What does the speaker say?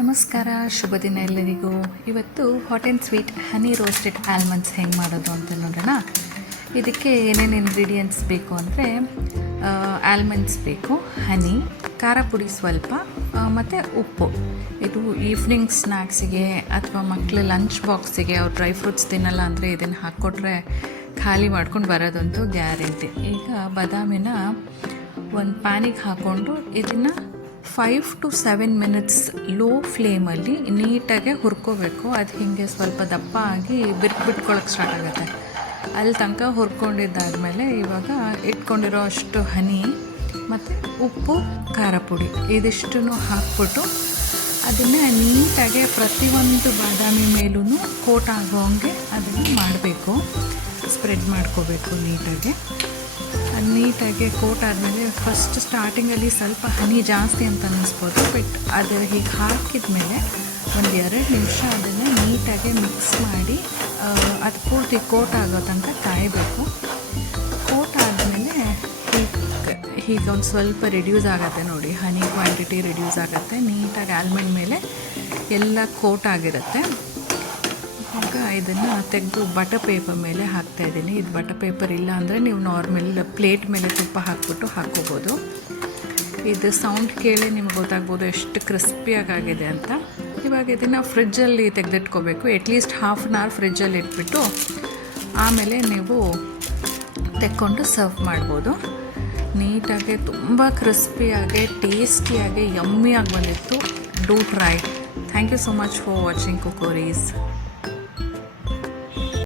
ನಮಸ್ಕಾರ, ಶುಭ ದಿನ ಎಲ್ಲರಿಗೂ. ಇವತ್ತು hot and sweet honey roasted almonds ಹೆಂಗೆ ಮಾಡೋದು ಅಂತ ನೋಡೋಣ. ಇದಕ್ಕೆ ಏನೇನು ಇಂಗ್ರೀಡಿಯೆಂಟ್ಸ್ ಬೇಕು ಅಂದರೆ ಆಲ್ಮಂಡ್ಸ್ ಬೇಕು, ಹನಿ, ಖಾರ ಪುಡಿ ಸ್ವಲ್ಪ, ಮತ್ತು ಉಪ್ಪು. ಇದು ಈವ್ನಿಂಗ್ ಸ್ನ್ಯಾಕ್ಸಿಗೆ ಅಥವಾ ಮಕ್ಕಳ ಲಂಚ್ ಬಾಕ್ಸಿಗೆ ಅವ್ರು ಡ್ರೈ ಫ್ರೂಟ್ಸ್ ತಿನ್ನಲ್ಲ ಅಂದರೆ ಇದನ್ನು ಹಾಕ್ಕೊಟ್ರೆ ಖಾಲಿ ಮಾಡ್ಕೊಂಡು ಬರೋದಂತೂ ಗ್ಯಾರಂಟಿ. ಈಗ ಬಾದಾಮಿನ ಒಂದು ಪ್ಯಾನಿಗೆ ಹಾಕ್ಕೊಂಡು ಇದನ್ನು 5 to 7 minutes ಲೋ ಫ್ಲೇಮಲ್ಲಿ ನೀಟಾಗೆ ಹುರ್ಕೋಬೇಕು. ಅದು ಹೀಗೆ ಸ್ವಲ್ಪ ದಪ್ಪ ಆಗಿ ಬಿಟ್ಕೊಳ್ಳೋಕೆ ಸ್ಟಾರ್ಟ್ ಆಗುತ್ತೆ. ಅಲ್ಲಿ ತನಕ ಹುರ್ಕೊಂಡಿದ್ದಾದಮೇಲೆ ಇವಾಗ ಇಟ್ಕೊಂಡಿರೋ ಅಷ್ಟು ಹನಿ ಮತ್ತು ಉಪ್ಪು, ಖಾರ ಪುಡಿ ಇದಿಷ್ಟನ್ನು ಹಾಕ್ಬಿಟ್ಟು ಅದನ್ನು ನೀಟಾಗೆ ಪ್ರತಿಯೊಂದು ಬಾದಾಮಿ ಮೇಲೂ ಕೋಟ್ ಆಗೋಂಗೆ ಅದನ್ನು ಮಾಡಬೇಕು. ಸ್ಪ್ರೆಡ್ ಮಾಡ್ಕೋಬೇಕು ನೀಟಾಗಿ ಕೋಟ್ ಆದಮೇಲೆ ಫಸ್ಟ್ ಸ್ಟಾರ್ಟಿಂಗಲ್ಲಿ ಸ್ವಲ್ಪ ಹನಿ ಜಾಸ್ತಿ ಅಂತ ಅನ್ನಿಸ್ಬೋದು. ಬಟ್ ಅದು ಹೀಗೆ ಹಾಕಿದ ಮೇಲೆ ಒಂದು 2 ನಿಮಿಷ ಅದನ್ನು ನೀಟಾಗಿ ಮಿಕ್ಸ್ ಮಾಡಿ ಅದು ಪೂರ್ತಿ ಕೋಟ್ ಆಗೋ ತನಕ ಕಾಯಬೇಕು. ಕೋಟ್ ಆದಮೇಲೆ ಹೀಗೆ ಒಂದು ಸ್ವಲ್ಪ ರಿಡ್ಯೂಸ್ ಆಗುತ್ತೆ ನೋಡಿ, ಹನಿ ಕ್ವಾಂಟಿಟಿ ರಿಡ್ಯೂಸ್ ಆಗುತ್ತೆ. ನೀಟಾಗಿ ಆಲ್ಮಂಡ್ ಮೇಲೆ ಎಲ್ಲ ಕೋಟ್ ಆಗಿರುತ್ತೆ. ಈಗ ಇದನ್ನು ತೆಗೆದು ಬಟರ್ ಪೇಪರ್ ಮೇಲೆ ಹಾಕ್ತಾಯಿದ್ದೀನಿ. ಇದು ಬಟರ್ ಪೇಪರ್ ಇಲ್ಲ ಅಂದರೆ ನೀವು ನಾರ್ಮಲ್ ಪ್ಲೇಟ್ ಮೇಲೆ ತುಪ್ಪ ಹಾಕ್ಬಿಟ್ಟು ಹಾಕ್ಕೋಬೋದು. ಇದು ಸೌಂಡ್ ಕೇಳಿ ನಿಮ್ಗೆ ಗೊತ್ತಾಗ್ಬೋದು ಎಷ್ಟು ಕ್ರಿಸ್ಪಿಯಾಗಿದೆ ಅಂತ. ಇವಾಗ ಇದನ್ನು ಫ್ರಿಜ್ಜಲ್ಲಿ ತೆಗೆದಿಟ್ಕೋಬೇಕು. ಅಟ್ಲೀಸ್ಟ್ 1/2 hour ಫ್ರಿಜ್ಜಲ್ಲಿ ಇಟ್ಬಿಟ್ಟು ಆಮೇಲೆ ನೀವು ತೆಕ್ಕೊಂಡು ಸರ್ವ್ ಮಾಡ್ಬೋದು. ನೀಟಾಗಿ ತುಂಬ ಕ್ರಿಸ್ಪಿಯಾಗಿ ಟೇಸ್ಟಿಯಾಗಿ ಯಮ್ಮಿಯಾಗಿ ಬಂದಿತ್ತು. Do try. Thank you so much for watching ಕುಕೋರೀಸ್.